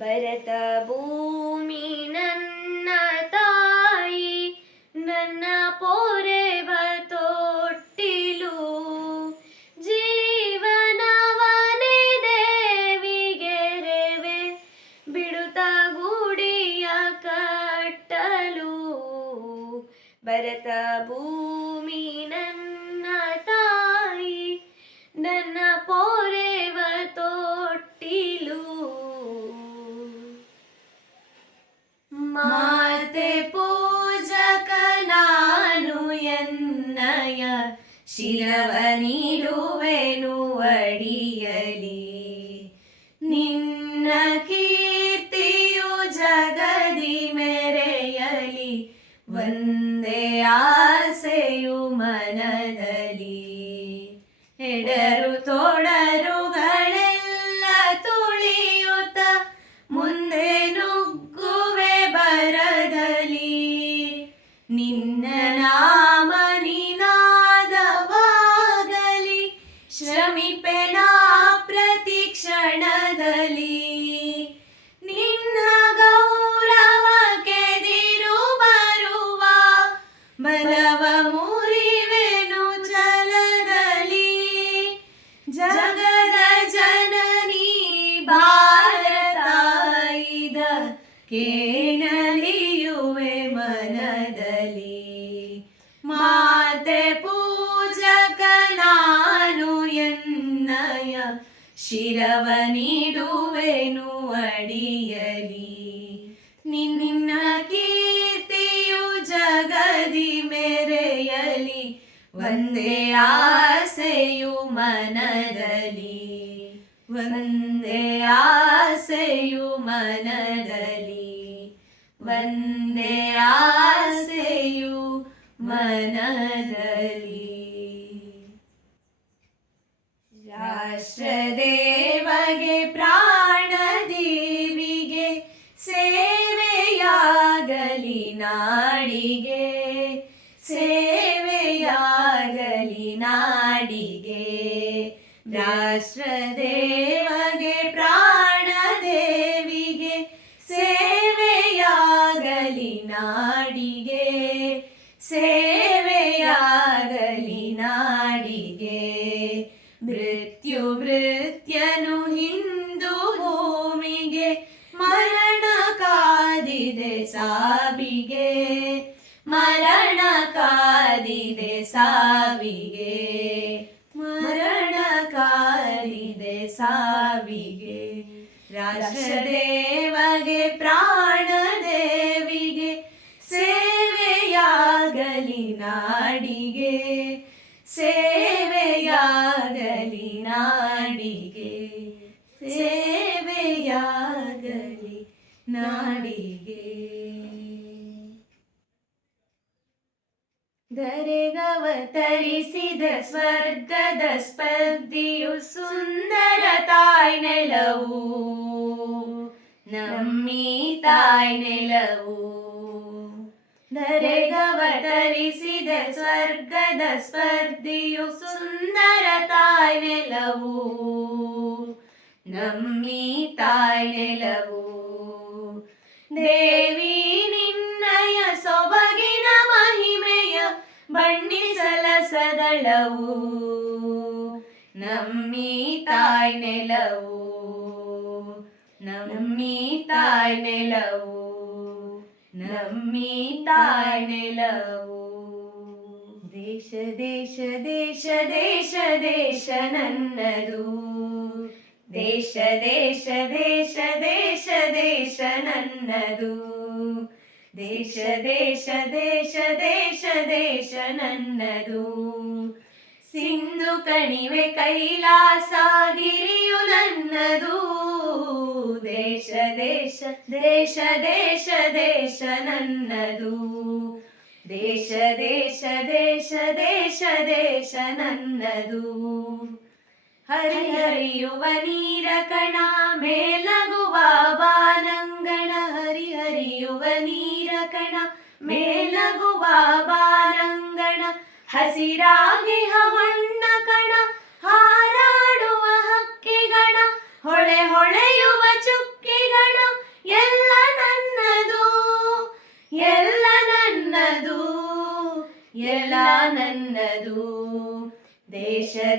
ಭರತ ಭೂಮಿ ನನ್ನ ತಾಯಿ, ನನ್ನ ಪೊರೆವ ತೊಟ್ಟಿಲು. ಜೀವನವನೇ ದೇವಿಗೆರೆವೆ, ಬಿಡುತ್ತ ಗುಡಿಯ ಕಟ್ಟಲು. ಭರತ ಭೂಮಿ ನನ್ನ ತಾಯಿ, ನನ್ನ ಪೊರೆವ ತೊಟ್ಟಿಲು. ಮಾತೆ ಪೂಜಕ ನಾನು ಎನ್ನಯ, ಶಿರವ ನೀಡುವೆನು ಅಡಿಯಲಿ. ನಿನ್ನ ಕೀರ್ತಿಯು ಜಗದಿ ಮೆರೆಯಲಿ, ಒಂದೇ ಆಸೆಯು ಮನದಲ್ಲಿ. ಎಡರು ತೋಡರುಗಳೆಲ್ಲ ತುಳಿಯುತ್ತ ಮುಂದೆ ನುಗ್ಗುವೆ ಬರದಲ್ಲಿ. ನಿನ್ನ ನಾಮ ನಿನಾದವಾಗಲಿ, ಶ್ರಮಿಪೆನ ಪ್ರತಿ ಕ್ಷಣದಲ್ಲಿ. ನಿನ್ನ ಗೌರವಕ್ಕೆದಿರು ಬರುವ, ಬಲವ ಮುರಿವೆನು ಛಲದಲ್ಲಿ. ಜಗದ ಜನನಿ ಭಾರತಾಯಿದ ಕೇಳಲಿಯುವೆ ಮನದಲ್ಲಿ. ಮಾತೆ ಪೂಜಕ ನಾನು ಎನ್ನಯ, ಶಿರವ ನೀಡುವೆನು ಅಡಿಯಲಿ. ನಿನ್ನ ಕೀರ್ತಿಯು ಜಗದಿ ಮೆರೆಯಲಿ, ಒಂದೇ ಆಸೆಯು ಮನದಲ್ಲಿ. ಒಂದೇ ಆಸೆಯು ಮನದಲ್ಲಿ, ಒಂದೇ ಆಸೆಯು ಮನದಲ್ಲಿ. ರಾಷ್ಟ್ರದೇವಗೆ ಪ್ರಾಣದೇವಿಗೆ ಸೇವೆಯಾಗಲಿ ನಾಡಿಗೆ, ಸೇವೆಯಾಗಲಿ ನಾಡಿಗೆ. ರಾಷ್ಟ್ರದೇವಗೆ ಪ್ರಾಣದೇವಿಗೆ ಸೇವೆಯಾಗಲಿ ನಾಡಿಗೆ, ಸೇವೆಯಾಗಲಿ ನಾಡಿಗೆ. ಮೃತ್ಯು ಭೃತ್ಯನು ಹಿಂದೂ ಭೂಮಿಗೆ, ಮರಣ ಕಾದಿದೆ ಸಾವಿಗೆ, ಮರಣ ಕಾದಿದೆ ಸಾವಿಗೆ, ಮರಣ ಕಾದಿದೆ ಸಾವಿಗೆ. ರಾಷ್ಟ್ರದೇವಗೆ ಪ್ರಾಣದೇವಿಗೆ ಸೇವೆಯಾಗಲಿ ನಾಡಿಗೆ, ಸೇವೆಯಾಗಲಿ ನಾಡಿಗೆ, ಸೇವೆಯಾಗಲಿ ನಾಡಿಗೆ. ಧರೆಗವತರಿಸಿದ ಸ್ವರ್ಗದ ಸ್ಪರ್ಧಿಯು ಸುಂದರ ತಾಯ್ ನೆಲವು, ನಮ್ಮಿ ತಾಯ್ ನೆಲವು. ಧರೆಗವತರಿಸಿದ ಸ್ವರ್ಗದ ಸ್ಪರ್ಧಿಯು ಸುಂದರ ತಾಯ್ ನೆಲವು, ನಮ್ಮಿ ತಾಯ್ ನೆಲವು. ದೇವಿ ನಿನ್ನಯ ಸೊಬಗಿನ ಮಹಿಮೆಯ ಬಣ್ಣಿಸಲ ಸದಳವು, ನಮ್ಮಿ ತಾಯ್ ನೆಲವು, ನಮ್ಮಿ ತಾಯ್ ನೆಲವು, ನಮ್ಮಿ ತಾಯ್ ನೆಲವು. ದೇಶ ದೇಶ ದೇಶ ದೇಶ ದೇಶ ನನ್ನದು, ದೇಶ ದೇಶ ದೇಶ ದೇಶ ದೇಶ ನನ್ನದು. ದೇಶ ದೇಶ ದೇಶ ದೇಶ ದೇಶ ನನ್ನದು. ಸಿಂಧು ಕಣಿವೆ ಕೈಲಾಸಗಿರಿಯು ನನ್ನದು. ದೇಶ ದೇಶ ದೇಶ ದೇಶ ದೇಶ ನನ್ನದು. ದೇಶ ದೇಶ ದೇಶ ದೇಶ ದೇಶ ನನ್ನದು. ಹರಿಹರಿಯುವ ನೀರ ಕಣ ಮೇಲಗುವ ಬಾನಂಗಣ, ಹರಿಹರಿಯುವ ನೀರ ಕಣ ಮೇಲಗುವ ಬಾನಂಗಣ. ಹಸಿರಾಗಿ ಹವಣ್ಣ ಕಣ ಹಾರಾಡುವ ಹಕ್ಕಿಗಣ, ಹೊಳೆ ಹೊಳೆಯುವ ಚುಕ್ಕಿಗಣ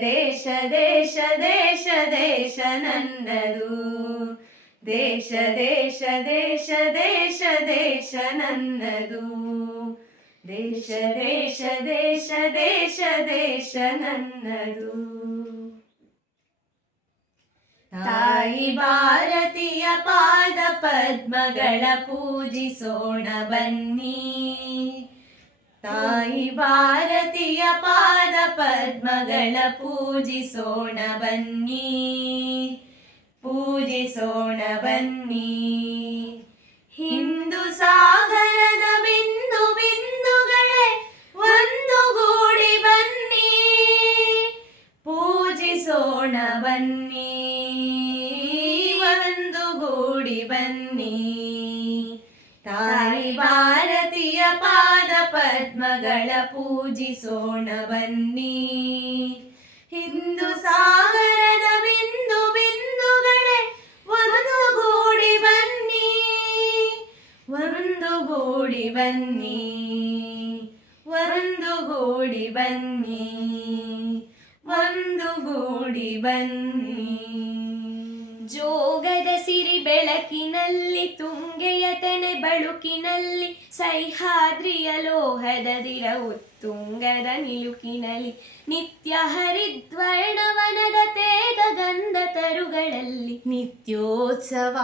ದೇಶ ದೇಶ ದೇಶ ದೇಶ ದೇಶ ನನ್ನದು ದೇಶ ದೇಶ ದೇಶ ದೇಶ ದೇಶ ನನ್ನದು ದೇಶ ದೇಶ ದೇಶ ದೇಶ ದೇಶ ನನ್ನದು ತಾಯಿ ಭಾರತೀಯ ಪಾದ ಪದ್ಮಗಳ ಪೂಜಿಸೋಣ ಬನ್ನಿ ತಾಯಿ ಭಾರತೀಯ ಪಾದ ಪದ್ಮಗಳ ಪೂಜಿಸೋಣ ಬನ್ನಿ ಪೂಜಿಸೋಣ ಬನ್ನಿ ಹಿಂದೂ ಸಾಗರದ ಬಿಂದು ಬಿಂದುಗಳೇ ಒಂದುಗೂಡಿ ಬನ್ನಿ ಪೂಜಿಸೋಣ ಬನ್ನಿ ಒಂದುಗೂಡಿ ಬನ್ನಿ ತಾಯಿ ಭಾರತೀಯ ಪಾದ ಪದ್ಮಗಳ ಪೂಜಿಸೋಣ ಬನ್ನಿ ಹಿಂದೂ ಸಾಗರದ ಬಿಂದು ಬಿಂದುಗಳೇ ಒಂದುಗೂಡಿ ಬನ್ನಿ ಒಂದುಗೂಡಿ ಬನ್ನಿ ಒಂದುಗೂಡಿ ಬನ್ನಿ ಒಂದುಗೂಡಿ ಬನ್ನಿ ಜೋಗದ ಸಿರಿ ಬೆಳಕಿನಲ್ಲಿ ತುಂಗೆಯ ತೆನೆ ಬಳುಕಿನಲ್ಲಿ ಸಹ್ಯಾದ್ರಿಯ ಲೋಹದ ದಿರ ಉತ್ತುಂಗದ ನಿಲುಕಿನಲ್ಲಿ ನಿತ್ಯ ಹರಿದ್ವರ್ಣವನದ ತೇಗ ಗಂಧ ತರುಗಳಲ್ಲಿ ನಿತ್ಯೋತ್ಸವ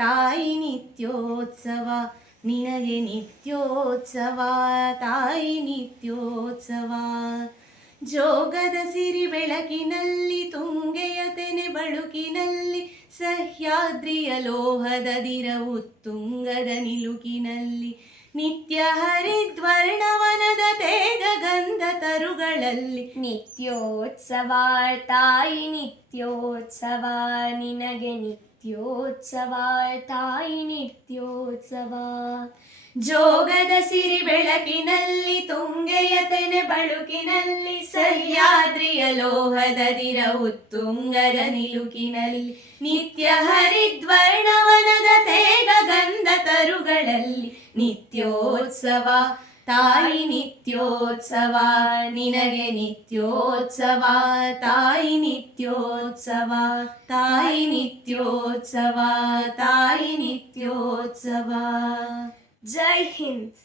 ತಾಯಿ ನಿತ್ಯೋತ್ಸವ ನಿನಗೆ ನಿತ್ಯೋತ್ಸವ ತಾಯಿ ನಿತ್ಯೋತ್ಸವ ಜೋಗದ ಸಿರಿ ಬೆಳಕಿನಲ್ಲಿ ತುಂಗೆಯ ತೆನೆ ಬಳುಕಿನಲ್ಲಿ ಸಹ್ಯಾದ್ರಿಯ ಲೋಹದ ದಿರ ಉತ್ತುಂಗದ ನಿಲುಕಿನಲ್ಲಿ ನಿತ್ಯ ಹರಿದ್ವರ್ಣವನದ ತೇಗ ಗಂಧ ತರುಗಳಲ್ಲಿ ನಿತ್ಯೋತ್ಸವ ತಾಯಿ ನಿತ್ಯೋತ್ಸವ ನಿನಗೆ ನಿತ್ಯೋತ್ಸವ ತಾಯಿ ನಿತ್ಯೋತ್ಸವ ಜೋಗದ ಸಿರಿ ಬೆಳಕಿನಲ್ಲಿ ತುಂಗೆಯ ತೆನೆ ಬಳುಕಿನಲ್ಲಿ ಸಹ್ಯಾದ್ರಿಯ ಲೋಹದ ದಿರ ಉತ್ತುಂಗದ ನಿಲುಕಿನಲ್ಲಿ ನಿತ್ಯ ಹರಿದ್ವರ್ಣವನದ ತೇಗ ಗಂಧ ತರುಗಳಲ್ಲಿ ನಿತ್ಯೋತ್ಸವ ತಾಯಿ ನಿತ್ಯೋತ್ಸವ ನಿನಗೆ ನಿತ್ಯೋತ್ಸವ ತಾಯಿ ನಿತ್ಯೋತ್ಸವ ತಾಯಿ ನಿತ್ಯೋತ್ಸವ ತಾಯಿ ನಿತ್ಯೋತ್ಸವ ಜೈ ಹಿಂದ್.